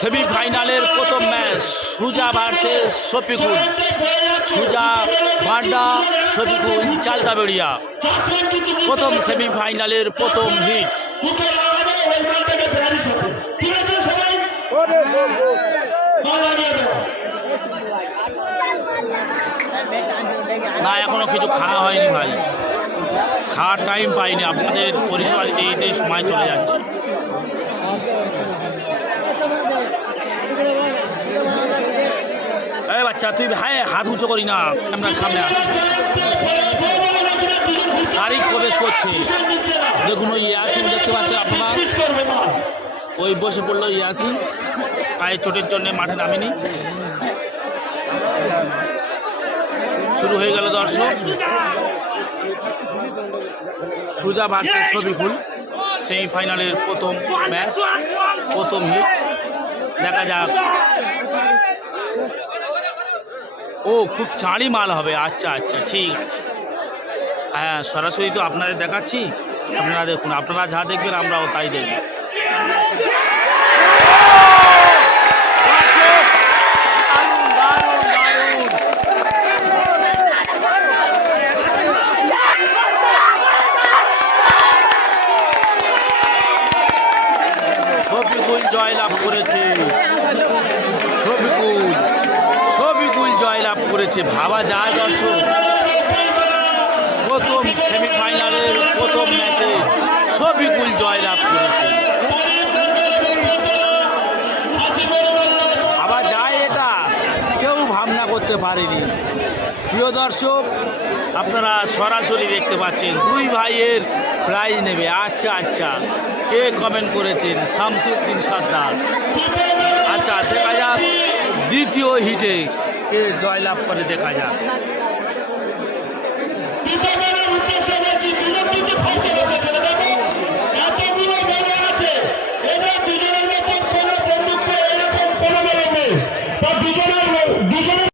সেমিফাইনালের প্রথম match Suja versus Shafikul. Suja বান্ডা শফিকুল চালদাবেড়িয়া প্রথম সেমিফাইনালের প্রথম হিট। না এখনও কিছু খাওয়া হয়নি ভাই। খাওয়ার টাইম পাইনি। আপনাদের পরিষেবা দিতে সময় চলে যাচ্ছে। বাচ্চা, তুই ভাই হাত উঁচু করি না। ক্যামেরার সামনে। তারিখ প্রবেশ করছে। দেখুন, ওই ইয়াসিন দেখতে পাচ্ছেন আপনার? ওই বসে পড়ল ইয়াসিন। পায়ে চোটের জন্য মাঠে নামেনি। শুরু হয়ে গেল দর্শক। সুজা ভার্সেস শফিকুল। সেমিফাইনালের প্রথম ম্যাচ, প্রথম হিট। দেখা যাক। ও, খুব চাঁড়ি মাল হবে। আচ্ছা আচ্ছা ঠিক আছে। হ্যাঁ সরাসরি তো আপনাদের দেখাচ্ছি। আপনারা দেখুন, আপনারা যা দেখবেন, আমরাও তাই দেখব। জয়লাভ করেছে শফিকুল শফিকুল করেছে ভাবা যায় দর্শক। প্রথম সেমিফাইনালের প্রথম ম্যাচে শফিকুল জয়লাভ করেছে। ভাবা যায় এটা। কেউ ভাবনা করতে পারেনি। প্রিয় দর্শক, আপনারা সরাসরি দেখতে পাচ্ছেন, দুই ভাইয়ের প্রাইজ নেবে। আচ্ছা আচ্ছা। কে কমেন্ট করেছেন? শামসুদ্দিন সর্দার। আচ্ছা দেখা যাক দ্বিতীয় হিটে জয়লাভ করে দেখা যাক।